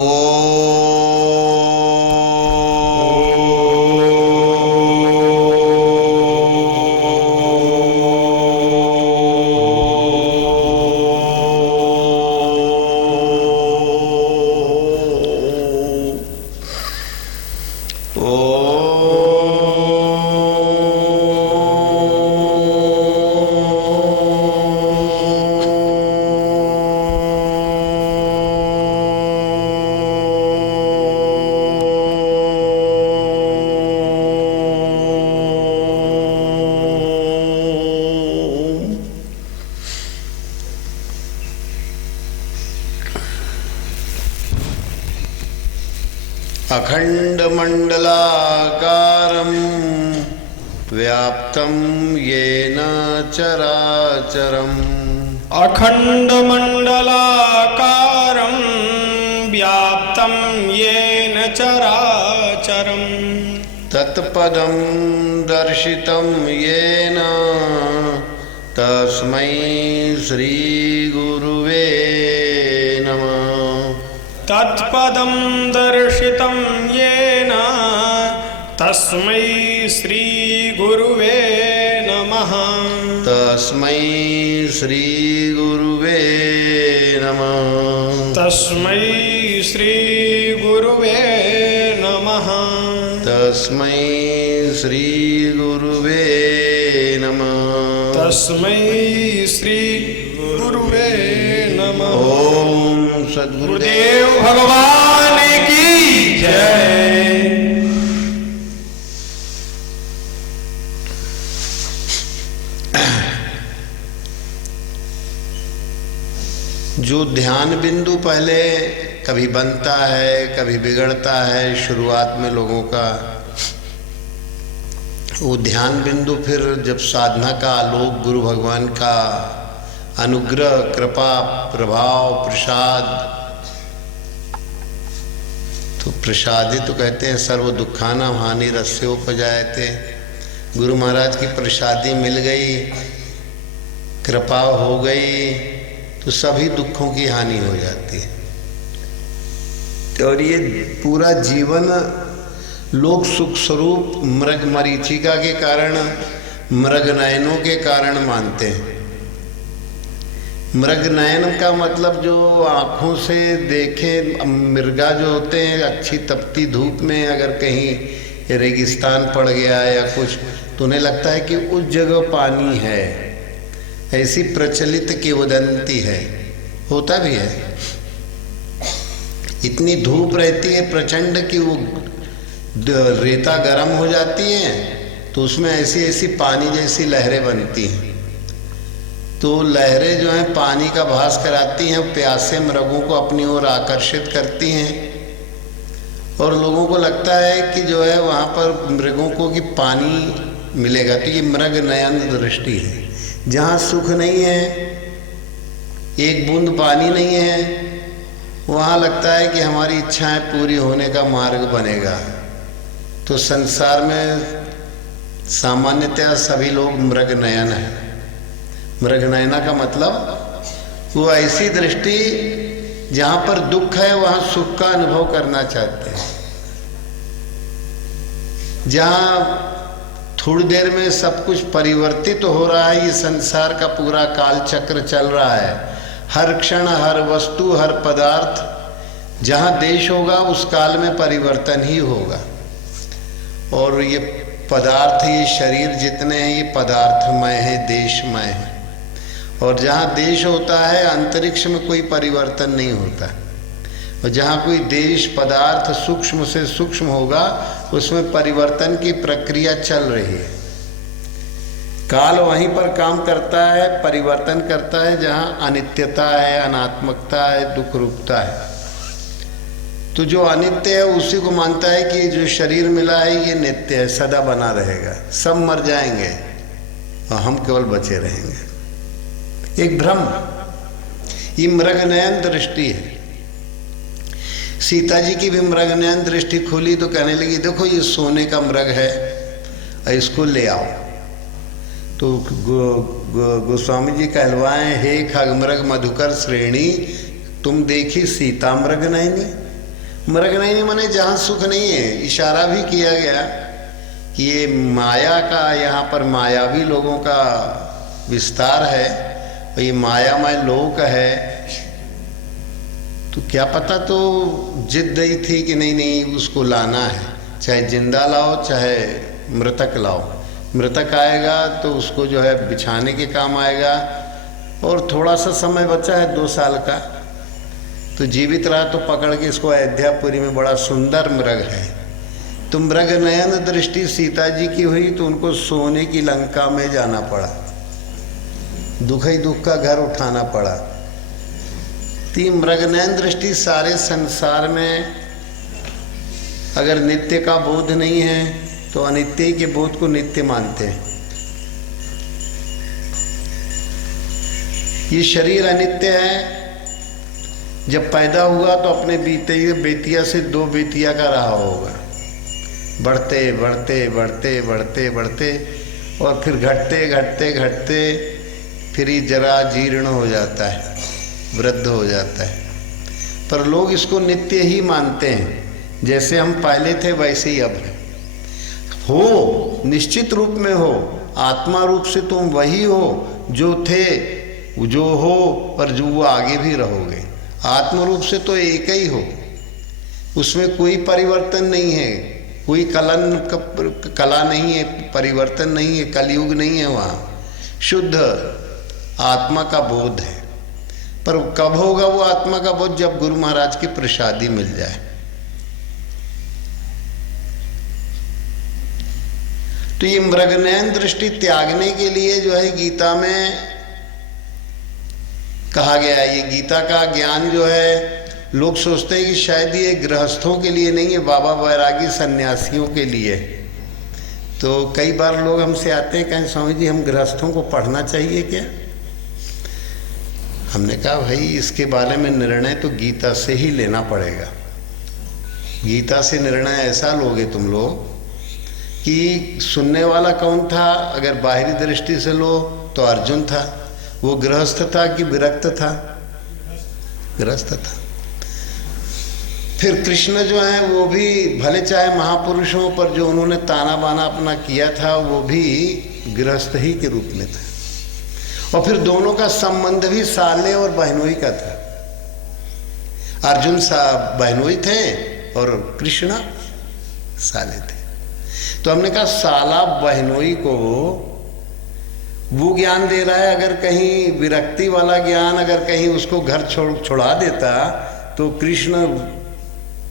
ओ अखंडमंडलाकारं व्याप्तं येन चराचरम् अखंडमंडलाकारं व्याप्तं येन चराचरम् तत्पदं दर्शितं येन तस्मै श्रीगुरुवे नमः। तत्पदं दर्शितं येन तस्मै श्रीगुरुवे नमः। तस्मै श्रीगुरुवे नमः। तस्मै श्रीगुरुवे नमः। तस्मै श्रीगुरुवे नमः। तस्मै श्रीगुरुवे नमः। ओम सद्गुरुदेव गुरुदेव भगवान की जय। जो ध्यान बिंदु पहले कभी बनता है कभी बिगड़ता है शुरुआत में लोगों का, वो ध्यान बिंदु फिर जब साधना का आलोक गुरु भगवान का अनुग्रह कृपा प्रभाव प्रसाद, तो प्रसादी तो कहते हैं सर्व दुखाना हानि रस्योपजायते। गुरु महाराज की प्रसादी मिल गई, कृपा हो गई तो सभी दुखों की हानि हो जाती है। और ये पूरा जीवन लोग सुख स्वरूप मृग मरीचिका के कारण, मृग नयनों के कारण मानते हैं। मृग नयन का मतलब जो आँखों से देखे, मृगा जो होते हैं अच्छी तपती धूप में अगर कहीं रेगिस्तान पड़ गया या कुछ, तो उन्हें लगता है कि उस जगह पानी है, ऐसी प्रचलित किंवदंती है, होता भी है। इतनी धूप रहती है प्रचंड कि वो रेता गर्म हो जाती है, तो उसमें ऐसी ऐसी पानी जैसी लहरें बनती हैं। तो लहरें जो हैं पानी का भास कराती हैं, प्यासे मृगों को अपनी ओर आकर्षित करती हैं, और लोगों को लगता है कि जो है वहाँ पर मृगों को कि पानी मिलेगा। तो ये मृग नयन दृष्टि है। जहाँ सुख नहीं है, एक बूंद पानी नहीं है, वहाँ लगता है कि हमारी इच्छाएं पूरी होने का मार्ग बनेगा। तो संसार में सामान्यतया सभी लोग मृग नयन है। मृग नयना का मतलब वो ऐसी दृष्टि जहाँ पर दुख है वहाँ सुख का अनुभव करना चाहते हैं। जहाँ थोड़ी देर में सब कुछ परिवर्तित हो रहा है, ये संसार का पूरा काल चक्र चल रहा है, हर क्षण हर वस्तु हर पदार्थ, जहाँ देश होगा उस काल में परिवर्तन ही होगा। और ये पदार्थ, ये शरीर जितने हैं ये पदार्थमय है, देशमय है। और जहाँ देश होता है अंतरिक्ष में कोई परिवर्तन नहीं होता, और जहाँ कोई देश पदार्थ सूक्ष्म से सूक्ष्म होगा उसमें परिवर्तन की प्रक्रिया चल रही है। काल वहीं पर काम करता है, परिवर्तन करता है जहाँ अनित्यता है, अनात्मकता है, दुख रूपता है। तो जो अनित्य है उसी को मानता है कि जो शरीर मिला है ये नित्य है, सदा बना रहेगा, सब मर जाएंगे और हम केवल बचे रहेंगे। एक भ्रम, ये मृग नयन दृष्टि है। सीता जी की भी मृग नयन दृष्टि खुली तो कहने लगी देखो ये सोने का मृग है, इसको ले आओ। तो गोस्वामी जी कहलवाएं, हे खगमृग मधुकर श्रेणी, तुम देखी सीता मृग नयनी। मृग नहीं माने जहाँ सुख नहीं है। इशारा भी किया गया कि ये माया का, यहाँ पर मायावी लोगों का विस्तार है, और ये मायामय लोक है। तो क्या पता, तो जिद ही थी कि नहीं नहीं उसको लाना है, चाहे जिंदा लाओ चाहे मृतक लाओ। मृतक आएगा तो उसको जो है बिछाने के काम आएगा, और थोड़ा सा समय बचा है 2 साल का, तो जीवित रहा तो पकड़ के इसको अयोध्यापुरी में, बड़ा सुंदर मृग है। तो मृग नयन दृष्टि सीता जी की हुई तो उनको सोने की लंका में जाना पड़ा, दुख ही दुख का घर उठाना पड़ा। तो मृग नयन दृष्टि सारे संसार में अगर नित्य का बोध नहीं है तो अनित्य के बोध को नित्य मानते हैं। ये शरीर अनित्य है। जब पैदा हुआ तो अपने बेतिया से 2 बेतिया का रहा होगा, बढ़ते बढ़ते बढ़ते बढ़ते बढ़ते और फिर घटते घटते घटते फिर ये जरा जीर्ण हो जाता है, वृद्ध हो जाता है। पर लोग इसको नित्य ही मानते हैं। जैसे हम पहले थे वैसे ही अब है। हो निश्चित रूप में हो, आत्मा रूप से तुम वही हो जो थे, जो हो, और जो वो आगे भी रहोगे। आत्म रूप से तो एक ही हो, उसमें कोई परिवर्तन नहीं है, कोई कला नहीं है, परिवर्तन नहीं है, कलयुग नहीं है। वहाँ शुद्ध आत्मा का बोध है। पर कब होगा वो आत्मा का बोध? जब गुरु महाराज की प्रसादी मिल जाए। तो ये मृगनयन दृष्टि त्यागने के लिए जो है गीता में कहा गया है। ये गीता का ज्ञान जो है, लोग सोचते हैं कि शायद ये गृहस्थों के लिए नहीं है, बाबा वैरागी सन्यासियों के लिए। तो कई बार लोग हमसे आते हैं, कहें स्वामी जी हम गृहस्थों को पढ़ना चाहिए क्या? हमने कहा भाई इसके बारे में निर्णय तो गीता से ही लेना पड़ेगा। गीता से निर्णय ऐसा लोगे तुम लोग कि सुनने वाला कौन था? अगर बाहरी दृष्टि से लो तो अर्जुन था। वो गृहस्थ था कि विरक्त था? गृहस्थ था। फिर कृष्ण जो है वो भी भले चाहे महापुरुषों पर जो उन्होंने ताना बाना अपना किया था, वो भी गृहस्थ ही के रूप में था। और फिर दोनों का संबंध भी साले और बहनोई का था। अर्जुन बहनोई थे और कृष्ण साले थे। तो हमने कहा साला बहनोई को वो ज्ञान दे रहा है, अगर कहीं विरक्ति वाला ज्ञान, अगर कहीं उसको घर छोड़ा देता तो कृष्ण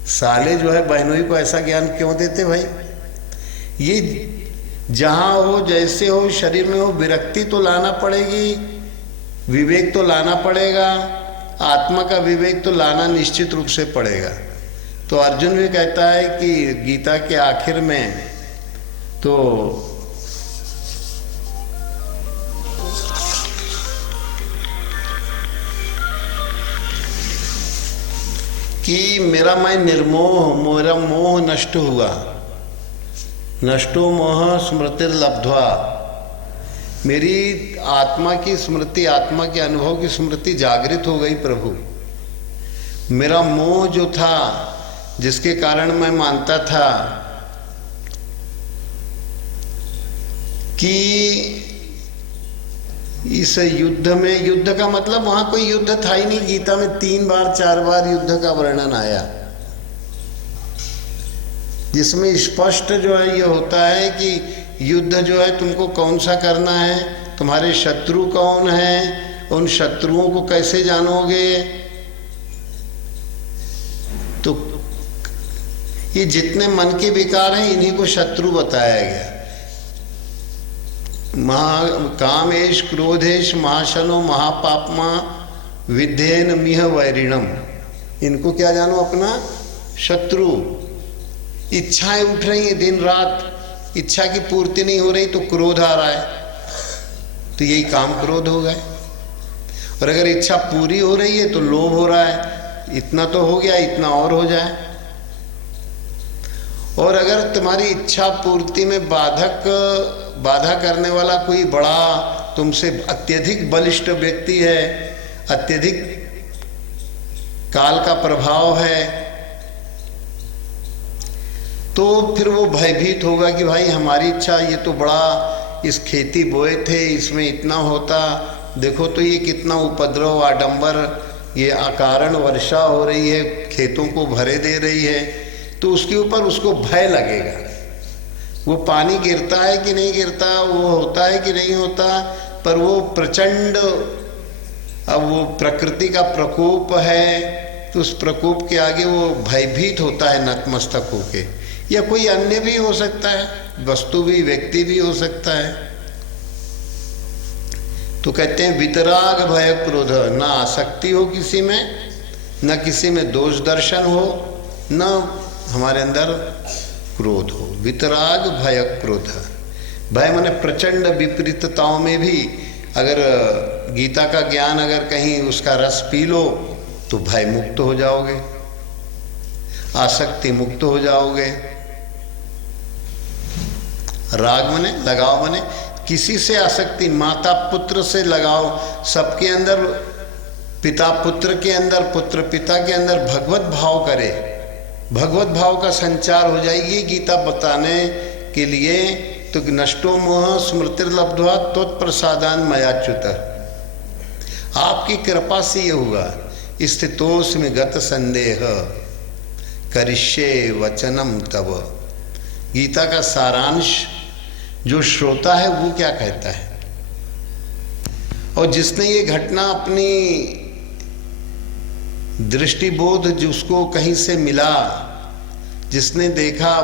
साले जो है बहनोई को ऐसा ज्ञान क्यों देते भाई? ये जहाँ हो जैसे हो शरीर में हो, विरक्ति तो लाना पड़ेगी, विवेक तो लाना पड़ेगा, आत्मा का विवेक तो लाना निश्चित रूप से पड़ेगा। तो अर्जुन भी कहता है कि गीता के आखिर में तो कि मेरा मैं निर्मोह, मेरा मोह नष्ट हुआ, नष्टो मोह स्मृति लब्ध्वा। मेरी आत्मा की स्मृति, आत्मा के अनुभव की स्मृति जागृत हो गई प्रभु। मेरा मोह जो था, जिसके कारण मैं मानता था कि इस युद्ध में, युद्ध का मतलब वहां कोई युद्ध था ही नहीं। गीता में 3 बार 4 बार युद्ध का वर्णन आया, जिसमें स्पष्ट जो है ये होता है कि युद्ध जो है तुमको कौन सा करना है, तुम्हारे शत्रु कौन है, उन शत्रुओं को कैसे जानोगे। तो ये जितने मन के विकार हैं इन्हीं को शत्रु बताया गया। कामेश क्रोधेश महाशनो महापापमा विध्येन मिह वैरिणम। इनको क्या जानो? अपना शत्रु। इच्छाएं उठ रही हैं दिन रात, इच्छा की पूर्ति नहीं हो रही तो क्रोध आ रहा है, तो यही काम क्रोध हो गए। और अगर इच्छा पूरी हो रही है तो लोभ हो रहा है, इतना तो हो गया, इतना और हो जाए। और अगर तुम्हारी इच्छा पूर्ति में बाधा करने वाला कोई बड़ा तुमसे अत्यधिक बलिष्ठ व्यक्ति है, अत्यधिक काल का प्रभाव है, तो फिर वो भयभीत होगा कि भाई हमारी इच्छा, ये तो बड़ा इस खेती बोए थे, इसमें इतना होता, देखो तो ये कितना उपद्रव आडंबर, ये अकारण वर्षा हो रही है, खेतों को भरे दे रही है, तो उसके ऊपर उसको भय लगेगा। वो पानी गिरता है कि नहीं गिरता, वो होता है कि नहीं होता, पर वो प्रचंड, अब वो प्रकृति का प्रकोप है, तो उस प्रकोप के आगे वो भयभीत होता है नतमस्तक होके। या कोई अन्य भी हो सकता है, वस्तु भी, व्यक्ति भी हो सकता है। तो कहते हैं वितराग भय क्रोध, ना आसक्ति हो किसी में, न किसी में दोष दर्शन हो, न हमारे अंदर क्रोध हो। वितराग भय क्रोध, भय माने प्रचंड विपरीतताओं में भी अगर गीता का ज्ञान अगर कहीं उसका रस पी लो तो भय मुक्त हो जाओगे, आसक्ति मुक्त हो जाओगे। राग माने लगाव, माने किसी से आसक्ति, माता पुत्र से लगाव, सबके अंदर, पिता पुत्र के अंदर, पुत्र पिता के अंदर भगवत भाव करे, भगवत भाव का संचार हो जाए। ये गीता बताने के लिए तो नष्टो मोह स्मृतिर्लब्ध्वा त्वत्प्रसादान मयाच्युत, आपकी कृपा से ये हुआ। स्थितोस्मि गत संदेह करिष्ये वचनम तव। गीता का सारांश जो श्रोता है वो क्या कहता है, और जिसने ये घटना अपनी दृष्टिबोध जिसको कहीं से मिला, जिसने देखा,